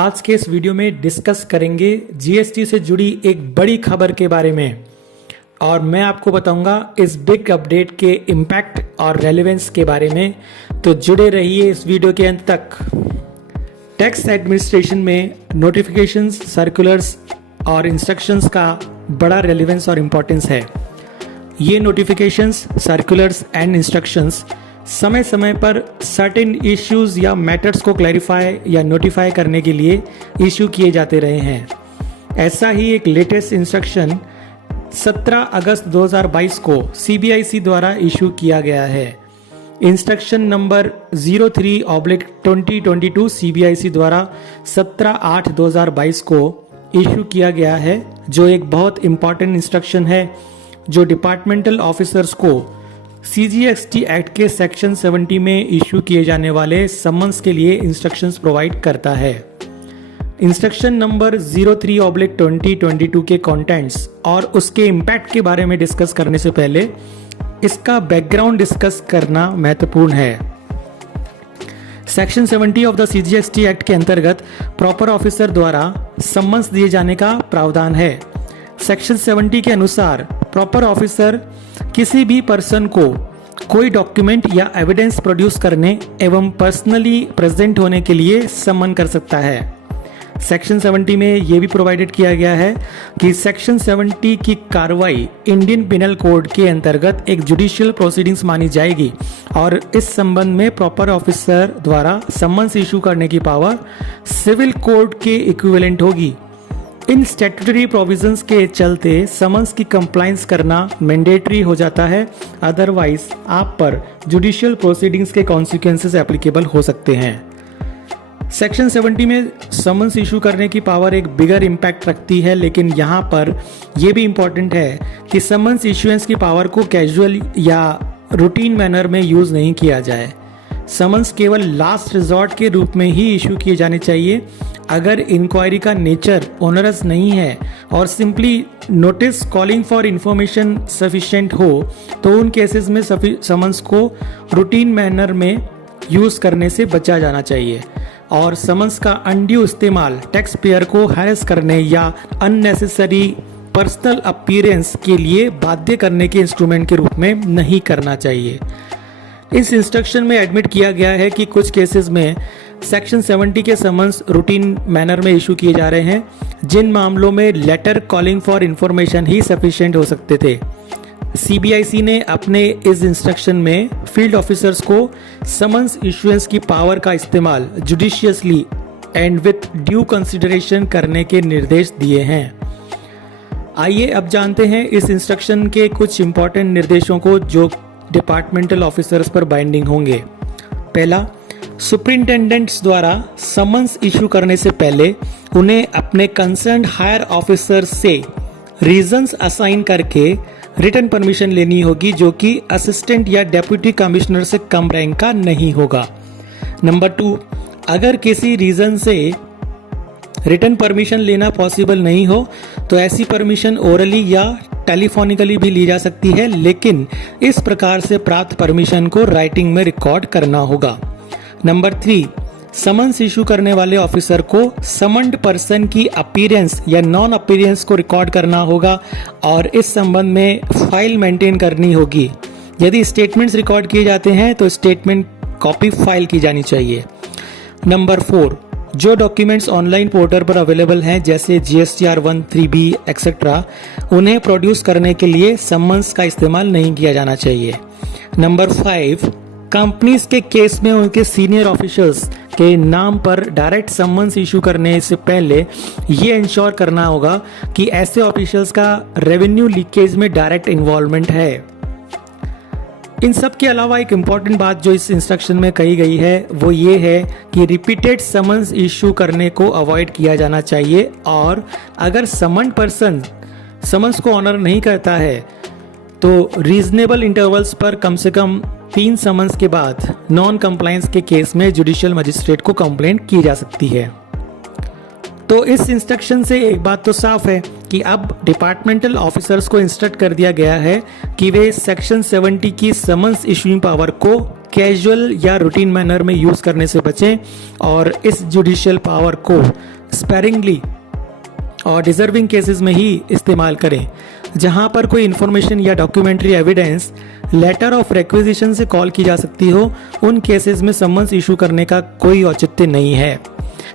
आज के इस वीडियो में डिस्कस करेंगे जीएसटी से जुड़ी एक बड़ी खबर के बारे में और मैं आपको बताऊंगा इस बिग अपडेट के इम्पैक्ट और रेलेवेंस के बारे में। तो जुड़े रहिए इस वीडियो के अंत तक। टैक्स एडमिनिस्ट्रेशन में नोटिफिकेशंस, सर्कुलर्स और इंस्ट्रक्शंस का बड़ा रेलेवेंस और इम्पोर्टेंस है। ये नोटिफिकेशंस, सर्कुलर्स एंड इंस्ट्रक्शंस समय समय पर सर्टेन इश्यूज या मैटर्स को क्लैरिफाई या नोटिफाई करने के लिए इशू किए जाते रहे हैं। ऐसा ही एक लेटेस्ट इंस्ट्रक्शन 17 अगस्त 2022 को सीबीआईसी द्वारा इशू किया गया है। इंस्ट्रक्शन नंबर 03/2022 सीबीआईसी द्वारा 17/8/2022 को इशू किया गया है, जो एक बहुत इंपॉर्टेंट इंस्ट्रक्शन है जो डिपार्टमेंटल ऑफिसर्स को सीजीएसटी एक्ट के सेक्शन 70 में इशू किए जाने वाले समन्स के लिए इंस्ट्रक्शंस प्रोवाइड करता है। इंस्ट्रक्शन नंबर 03/2022 के कंटेंट्स और उसके इम्पैक्ट के बारे में डिस्कस करने से पहले इसका बैकग्राउंड डिस्कस करना महत्वपूर्ण है। Section 70 of the CGST act के अंतर्गत प्रॉपर ऑफिसर द्वारा समन्स दिए जाने का प्रावधान है। सेक्शन 70 के अनुसार प्रॉपर ऑफिसर किसी भी पर्सन को कोई डॉक्यूमेंट या एविडेंस प्रोड्यूस करने एवं पर्सनली प्रेजेंट होने के लिए समन कर सकता है। सेक्शन 70 में यह भी प्रोवाइडेड किया गया है कि सेक्शन 70 की कार्रवाई इंडियन पिनल कोड के अंतर्गत एक जुडिशियल प्रोसीडिंग्स मानी जाएगी और इस संबंध में प्रॉपर ऑफिसर द्वारा समन्स इशू करने की पावर सिविल कोड के इक्विवेलेंट होगी। इन स्टैट्यूटरी प्रोविजंस के चलते समन्स की कंप्लायंस करना मैंडेटरी हो जाता है, अदरवाइज आप पर जुडिशियल प्रोसीडिंग्स के कॉन्सिक्वेंसेस एप्लीकेबल हो सकते हैं। सेक्शन 70 में समन्स इशू करने की पावर एक बिगर इम्पैक्ट रखती है, लेकिन यहाँ पर यह भी इम्पोर्टेंट है कि समन्स इशुएंस की पावर को कैजुअल या रूटीन मैनर में यूज नहीं किया जाए। समन्स केवल लास्ट रिजॉर्ट के रूप में ही इशू किए जाने चाहिए। अगर इंक्वायरी का नेचर ओनरस नहीं है और simply notice calling for information sufficient हो तो उन केसेस में समन्स को रूटीन मैनर में यूज करने से बचा जाना चाहिए और समन्स का अनड्यू इस्तेमाल टैक्स पेयर को हैरेस करने या अननेसेसरी पर्सनल अपीयरेंस के लिए बाध्य करने के इंस्ट्रूमेंट के रूप में नहीं करना चाहिए। इस इंस्ट्रक्शन में एडमिट किया गया है कि कुछ केसेस में सेक्शन 70 के समन्स रूटीन मैनर में इशू किए जा रहे हैं, जिन मामलों में लेटर कॉलिंग फॉर इंफॉर्मेशन ही सफिशिएंट हो सकते थे। सीबीआईसी ने अपने इस इंस्ट्रक्शन में फील्ड ऑफिसर्स को समन्स इशुएंस की पावर का इस्तेमाल judiciously and with due consideration करने के निर्देश दिए हैं। आइए अब जानते हैं इस इंस्ट्रक्शन के कुछ इंपॉर्टेंट निर्देशों को जो डिपार्टमेंटल ऑफिसर्स पर बाइंडिंग होंगे। पहला, सुपरिंटेंडेंट्स द्वारा समन्स इशू करने से पहले उन्हें अपने कंसर्न्ड हायर ऑफिसर से रीजंस असाइन करके रिटन परमिशन लेनी होगी, जो कि असिस्टेंट या डेप्यूटी कमिश्नर से कम रैंक का नहीं होगा। नंबर 2, अगर किसी रीजन से रिटन परमिशन लेना पॉसिबल नहीं हो तो ऐसी परमिशन ओरली या टेलीफोनिकली भी ली जा सकती है, लेकिन इस प्रकार से प्राप्त परमिशन को राइटिंग में रिकॉर्ड करना होगा। नंबर 3, समन्स इशू करने वाले ऑफिसर को समन्ड पर्सन की अपीयरेंस या नॉन अपीयरेंस को रिकॉर्ड करना होगा और इस संबंध में फाइल मेंटेन करनी होगी। यदि स्टेटमेंट्स रिकॉर्ड किए जाते हैं तो स्टेटमेंट कॉपी फाइल की जानी चाहिए। नंबर 4, जो डॉक्यूमेंट्स ऑनलाइन पोर्टल पर अवेलेबल हैं जैसे GSTR 1, 3B एक्सेट्रा, उन्हें प्रोड्यूस करने के लिए समन्स का इस्तेमाल नहीं किया जाना चाहिए। नंबर 5, कंपनीज के केस में उनके सीनियर ऑफिसर्स के नाम पर डायरेक्ट समन्स इशू करने से पहले ये इंश्योर करना होगा कि ऐसे ऑफिसर्स का रेवेन्यू लीकेज में डायरेक्ट इन्वॉल्वमेंट है। इन सब के अलावा एक इम्पॉर्टेंट बात जो इस इंस्ट्रक्शन में कही गई है वो ये है कि रिपीटेड समन्स इशू करने को अवॉइड किया जाना चाहिए और अगर समन्ड पर्सन समन्स को ऑनर नहीं करता है तो रीजनेबल इंटरवल्स पर कम से कम 3 समन्स के बाद नॉन कंप्लायंस के केस में जुडिशियल मजिस्ट्रेट को कंप्लेंट की जा सकती है। तो इस इंस्ट्रक्शन से एक बात तो साफ है कि अब डिपार्टमेंटल ऑफिसर्स को इंस्ट्रक्ट कर दिया गया है कि वे सेक्शन 70 की समन्स इशूइंग पावर को कैजुअल या रूटीन मैनर में यूज करने से बचें और इस जुडिशियल पावर को स्पेरिंगली और डिजर्विंग केसेस में ही इस्तेमाल करें। जहां पर कोई इंफॉर्मेशन या documentary evidence letter of requisition से कॉल की जा सकती हो, उन केसेस में समन्स इशू करने का कोई औचित्य नहीं है।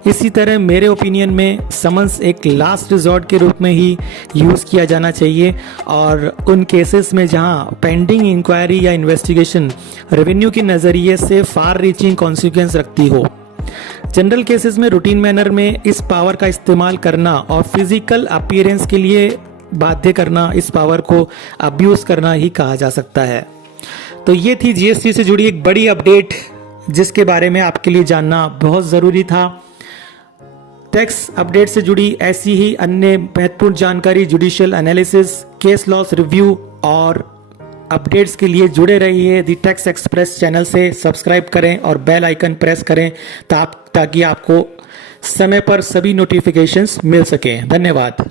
इसी तरह मेरे ओपिनियन में समन्स एक लास्ट रिजॉर्ट के रूप में ही यूज़ किया जाना चाहिए और उन केसेस में जहां पेंडिंग इंक्वायरी या इन्वेस्टिगेशन रेवेन्यू के नज़रिए से फार रीचिंग कॉन्सिक्वेंस रखती हो। जनरल केसेस में रूटीन मैनर में इस पावर का इस्तेमाल करना और फिजिकल अपीयरेंस के लिए बाध्य करना, इस पावर को अब्यूज करना ही कहा जा सकता है। तो ये थी जीएसटी से जुड़ी एक बड़ी अपडेट जिसके बारे में आपके लिए जानना बहुत ज़रूरी था। टैक्स अपडेट से जुड़ी ऐसी ही अन्य महत्वपूर्ण जानकारी, judicial analysis, case laws review और अपडेट्स के लिए जुड़े रहिए द टैक्स एक्सप्रेस चैनल से। सब्सक्राइब करें और बेल आइकन प्रेस करें ताकि आपको समय पर सभी नोटिफिकेशंस मिल सकें। धन्यवाद।